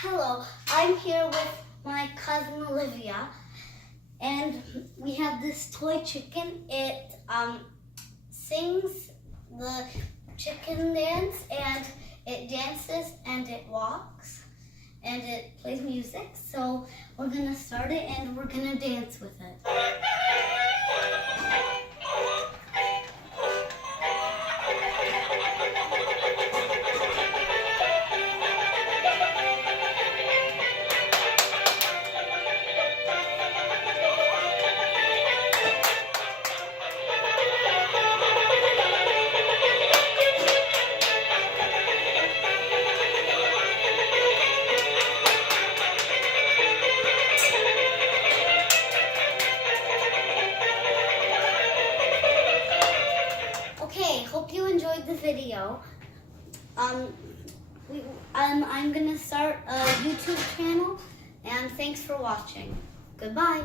Hello, I'm here with my cousin Olivia, and we have this toy chicken. It sings the chicken dance, and it dances, and it walks, and it plays music. So we're gonna start it, and we're gonna dance with it. Okay, hope you enjoyed the video. I'm gonna start a YouTube channel, and thanks for watching. Goodbye.